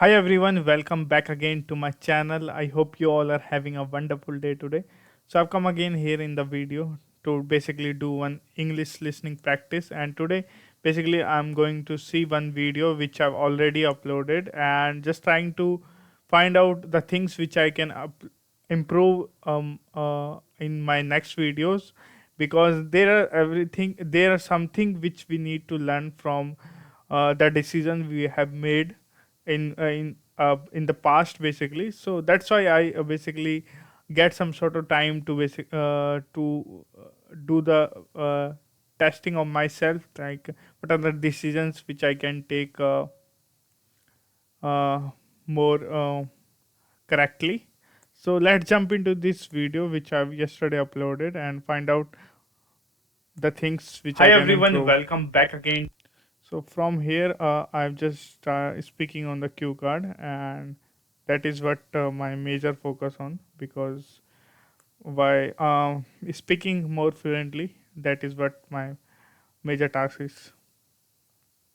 Hi everyone, welcome back again to my channel. I hope you all are having a wonderful day today. So I've come again here in the video to basically do one English listening practice, and today basically I'm going to see one video which I've already uploaded and just trying to find out the things which I can improve in my next videos, because there are something which we need to learn from the decision we have made in the past basically. So that's why I basically get some sort of time to do the testing of myself, like what are the decisions which I can take uh, more correctly. So let's jump into this video which I've yesterday uploaded and find out the things which Hi I can everyone, improve. welcome back again. So from here, I'm just speaking on the cue card, and that is what my major focus on, because by speaking more fluently, that is what my major task is.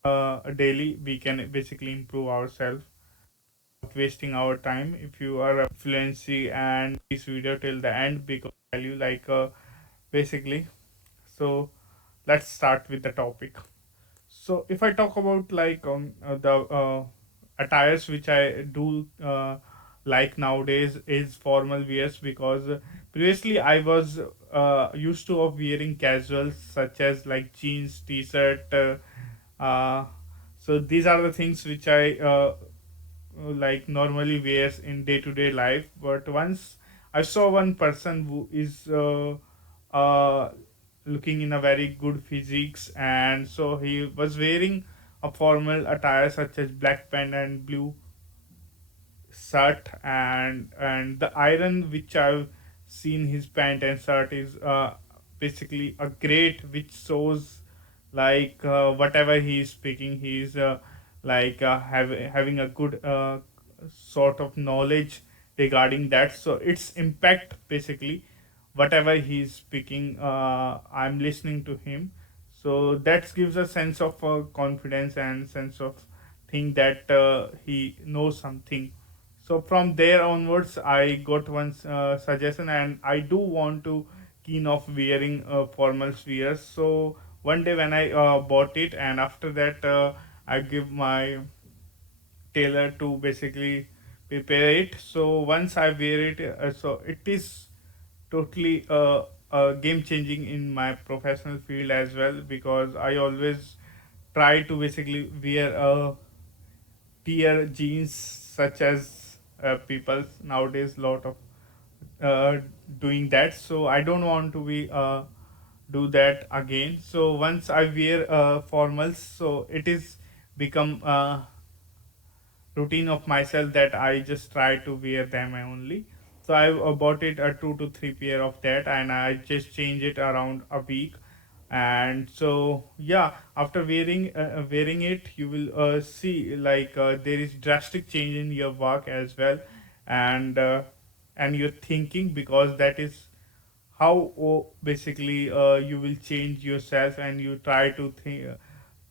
Daily, we can basically improve ourselves, not wasting our time. If you are a fluency and this video till the end, because I tell you like basically. So let's start with the topic. So if I talk about like the attires which I do like nowadays is formal wears, because previously I was used to of wearing casuals such as like jeans, t-shirt. Uh, so these are the things which I like normally wears in day to day life. But once I saw one person who is looking in a very good physiques, and so he was wearing a formal attire such as black pant and blue shirt, and the iron which I've seen his pant and shirt is basically a great, which shows like whatever he is speaking, he is having a good sort of knowledge regarding that. So its impact basically, whatever he is speaking, I'm listening to him. So that gives a sense of confidence and sense of thing that he knows something. So from there onwards I got one suggestion, and I do want to keen of wearing formal wears. So one day when I bought it, and after that I give my tailor to basically prepare it. So once I wear it, so it is totally game changing in my professional field as well, because I always try to basically wear a tier jeans, such as people nowadays lot of uh, doing that. So I don't want to be do that again. So once I wear formals, so it is become routine of myself that I just try to wear them only. So I bought it a 2 to 3 pair of that, and I just change it around a week. And so yeah, after wearing it, you will see like there is drastic change in your work as well, and and your thinking, because that is how basically you will change yourself, and you try to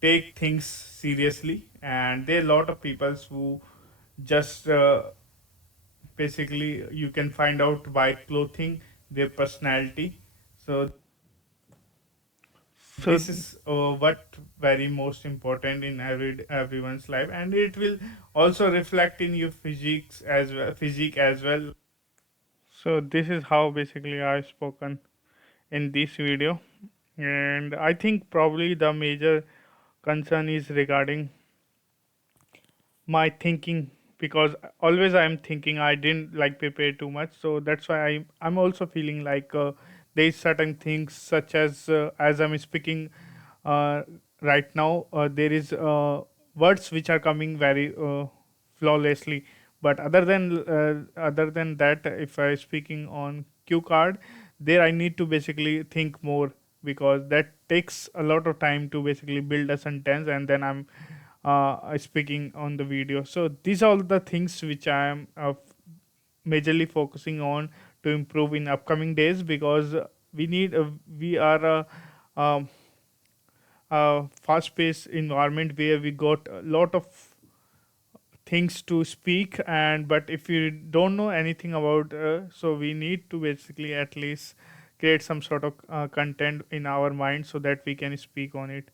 take things seriously. And there are a lot of people who just basically you can find out by clothing their personality. So So this is what very most important in everyone's life, and it will also reflect in your physique as well. So this is how basically I've spoken in this video, and I think probably the major concern is regarding my thinking, because always I'm thinking I didn't like prepare too much. So that's why I'm also feeling like there's certain things such as I'm speaking uh, right now, there is words which are coming very flawlessly. But other than that, if I speaking on cue card, there I need to basically think more, because that takes a lot of time to basically build a sentence, and then I'm speaking on the video. So these are all the things which I am majorly focusing on to improve in upcoming days, because we are um, a fast-paced environment where we got a lot of things to speak. And but if you don't know anything about, so we need to basically at least create some sort of content in our mind so that we can speak on it,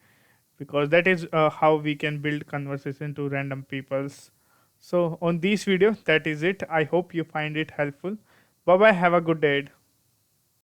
because that is how we can build conversation to random peoples. So on this video, that is it. I hope you find it helpful. Bye bye, have a good day.